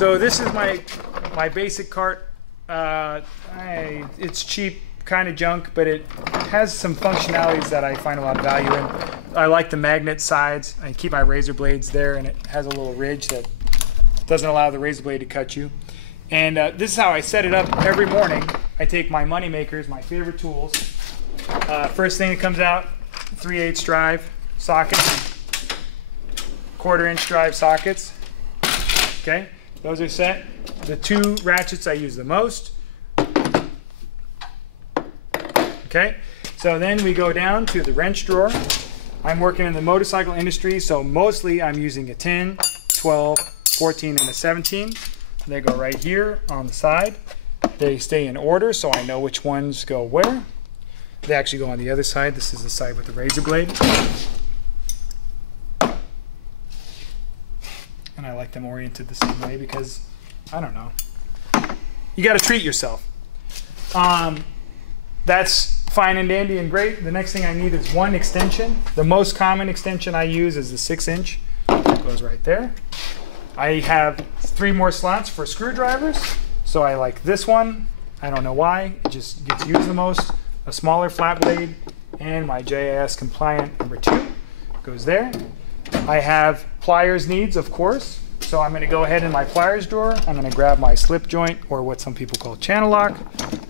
So this is my basic cart. It's cheap, kind of junk, but it has some functionalities that I find a lot of value in. I like the magnet sides. I keep my razor blades there, and it has a little ridge that doesn't allow the razor blade to cut you. And this is how I set it up every morning. I take my money makers, my favorite tools. First thing that comes out, 3/8 drive sockets, 1/4" drive sockets. Okay, those are set. The 2 ratchets I use the most. Okay, so then we go down to the wrench drawer. I'm working in the motorcycle industry, so mostly I'm using a 10, 12, 14, and a 17. They go right here on the side. They stay in order, so I know which ones go where. They actually go on the other side. This is the side with the razor blade. And I like them oriented the same way because, I don't know, you got to treat yourself. That's fine and dandy and great. The next thing I need is 1 extension. The most common extension I use is the 6" It goes right there. I have 3 more slots for screwdrivers. So I like this one. I don't know why. It just gets used the most. A smaller flat blade, and my JIS compliant number 2 goes there. I have pliers needs, of course. So I'm going to go ahead in my pliers drawer. I'm going to grab my slip joint, or what some people call channel lock,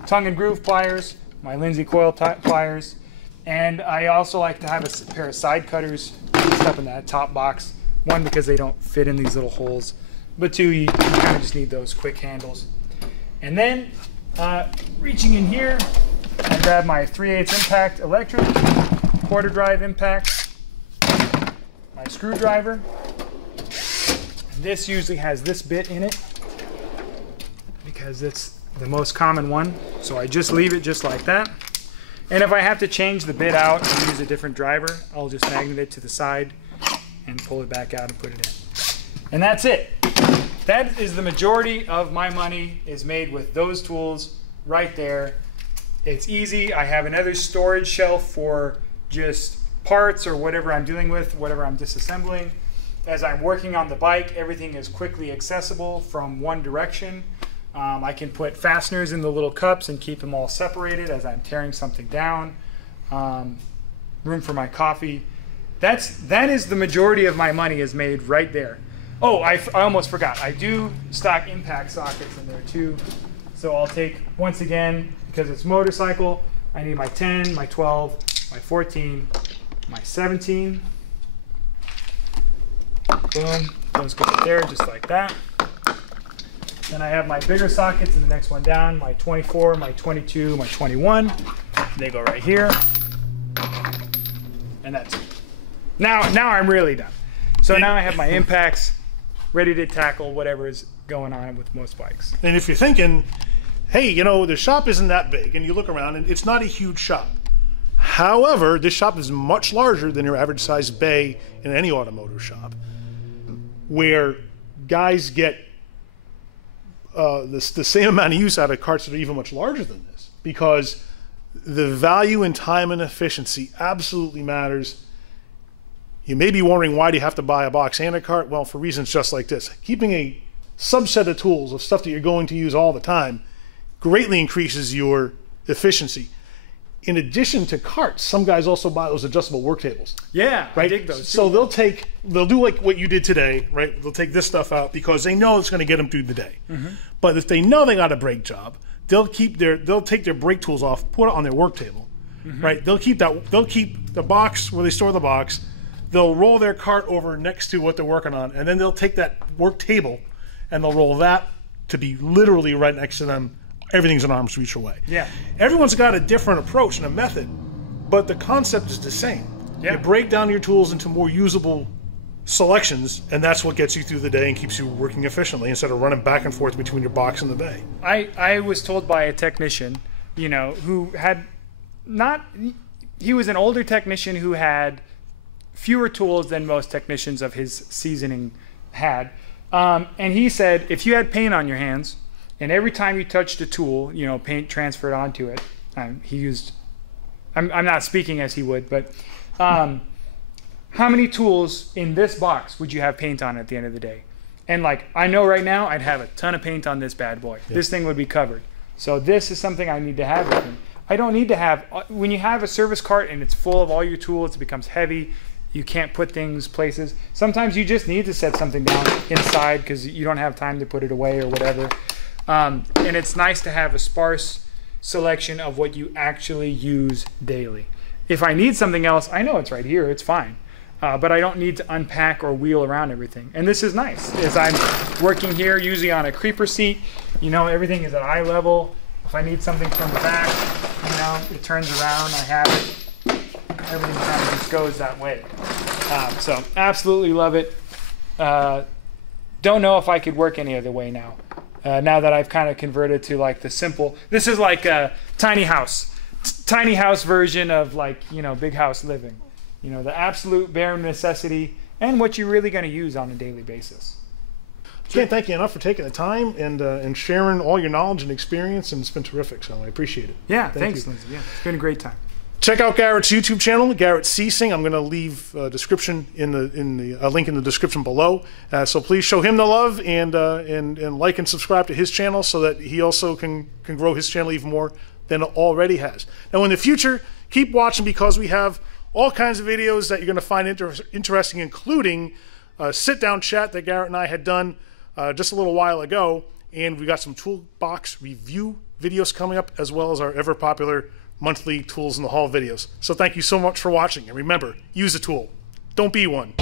tongue and groove pliers, my Lindsay Coyle pliers, and I also like to have a pair of side cutters just up in that top box. 1, because they don't fit in these little holes, but 2, you kind of just need those quick handles. And then reaching in here, I grab my 3/8 impact electric, 1/4 drive impact, my screwdriver. And this usually has this bit in it because it's the most common one. So I just leave it just like that. And if I have to change the bit out and use a different driver, I'll just magnet it to the side and pull it back out and put it in. And that's it. That is the majority of my money is made with those tools right there. It's easy. I have another storage shelf for just parts or whatever I'm dealing with, whatever I'm disassembling. As I'm working on the bike, everything is quickly accessible from one direction. I can put fasteners in the little cups and keep them all separated as I'm tearing something down. Room for my coffee. That is the majority of my money is made right there. Oh, I almost forgot. I do stock impact sockets in there too. So I'll take, once again, because it's motorcycle, I need my 10, my 12, my 14, my 17. Boom, those go right there just like that. Then I have my bigger sockets in the next one down, my 24, my 22, my 21. They go right here. And that's it. Now I'm really done. So now I have my impacts ready to tackle whatever is going on with most bikes. And if you're thinking, hey, you know, the shop isn't that big, and you look around and it's not a huge shop. However, this shop is much larger than your average size bay in any automotive shop, where guys get the same amount of use out of carts that are even much larger than this, because the value in time and efficiency absolutely matters. You may be wondering, why do you have to buy a box and a cart? Well, for reasons just like this. Keeping a subset of tools of stuff that you're going to use all the time greatly increases your efficiency. In addition to carts, some guys also buy those adjustable work tables. Yeah, right? I dig those. So they'll do like what you did today, right? They'll take this stuff out because they know it's going to get them through the day. Mm-hmm. But if they know they got a brake job, they'll take their brake tools off, put it on their work table, mm-hmm. right? They'll keep the box where they store the box. They'll roll their cart over next to what they're working on, and then they'll take that work table and they'll roll that to be literally right next to them. Everything's an arm's reach away. Yeah. Everyone's got a different approach and a method, but the concept is the same. Yeah. You break down your tools into more usable selections, and that's what gets you through the day and keeps you working efficiently instead of running back and forth between your box and the bay. I was told by a technician, you know, who had he was an older technician who had fewer tools than most technicians of his seasoning had. And he said, if you had paint on your hands, and every time you touched a tool, you know, paint transferred onto it. I'm not speaking as he would, but how many tools in this box would you have paint on at the end of the day? And like, I know right now I'd have a ton of paint on this bad boy. Yeah. This thing would be covered. So this is something I need to have with me. I don't need to have, when you have a service cart and it's full of all your tools, it becomes heavy. You can't put things places. Sometimes you just need to set something down inside because you don't have time to put it away or whatever. And it's nice to have a sparse selection of what you actually use daily. If I need something else, I know it's right here, it's fine. But I don't need to unpack or wheel around everything. And this is nice. As I'm working here, usually on a creeper seat, you know, everything is at eye level. If I need something from the back, you know, it turns around, I have it. Everything kind of just goes that way. So absolutely love it. Don't know if I could work any other way now. Now that I've kind of converted to like the simple, this is like a tiny house version of like, you know, big house living. You know, the absolute bare necessity and what you're really going to use on a daily basis. Can't thank you enough for taking the time and sharing all your knowledge and experience, and it's been terrific, so I appreciate it. Yeah, thanks, Lindsay. Yeah, it's been a great time. Check out Garrett's YouTube channel, Garret Seesing. I'm going to leave a description a link in the description below. So please show him the love and like and subscribe to his channel so that he also can grow his channel even more than it already has. Now, in the future, keep watching because we have all kinds of videos that you're going to find interesting, including a sit-down chat that Garret and I had done just a little while ago, and we got some toolbox review videos coming up, as well as our ever-popular monthly Tools in the Hall videos. So thank you so much for watching, and remember, use a tool. Don't be one.